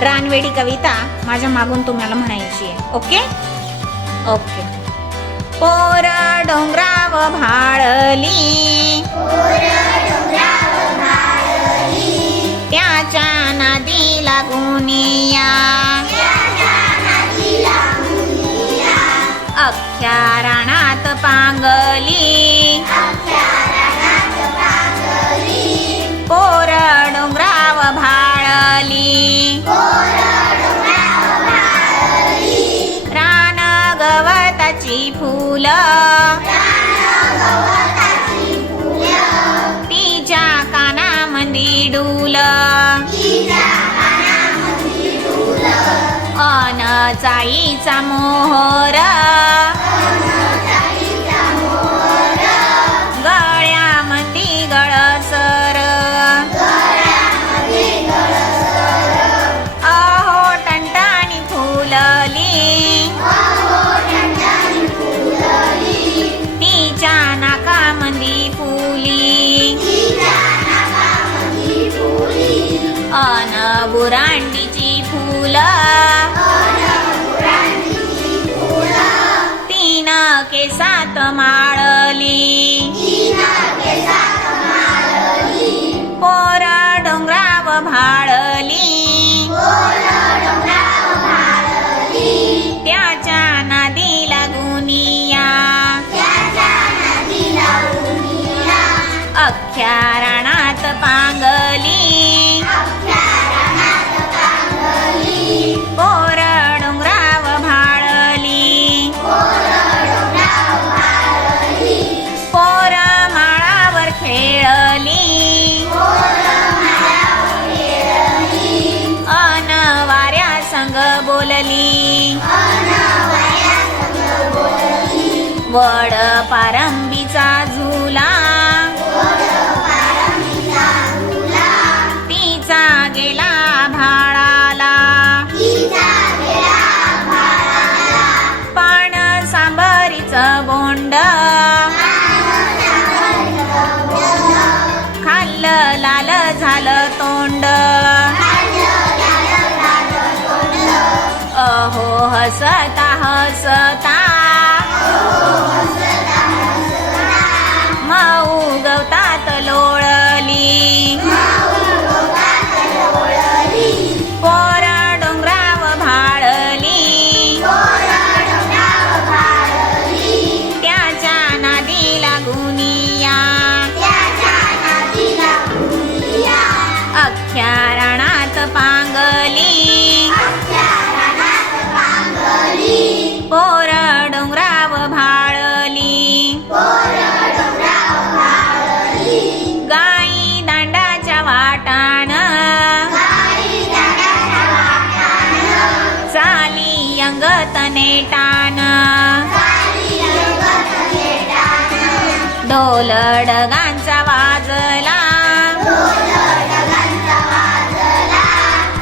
रानवेडी कविता माझ्या मागून तुम्हाला म्हणायची आहे. ओके? ओके. पोर डोंगराव भाळली. त्याच्या नादी लागुनिया या. अख्ख्या रानात पांगली. गवताची फुलं. तिच्या कानामंदी डुल. अन जाईचा मोहरा. डोंगराव भाळली. त्याच्या नादी लागुनिया अख्ख्या रानात पांगली. पोर डोंगराव भाळली. पोर माळावर खेळली. वड पारंबीचा झुला. तिचा गेला भाळाला. पण सांबारीच बोंड. खाल्लं लाल झालं तोंड. अहो हसता हसता. ढगांचा वाजला.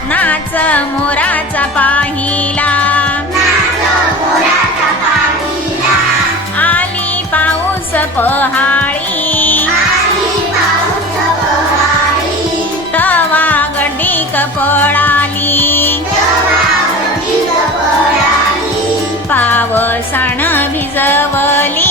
नाच मोराचा पाहिला. आली पाऊस पहाळी. तवा गड्डी कपळाली. पावसानं भिजवली.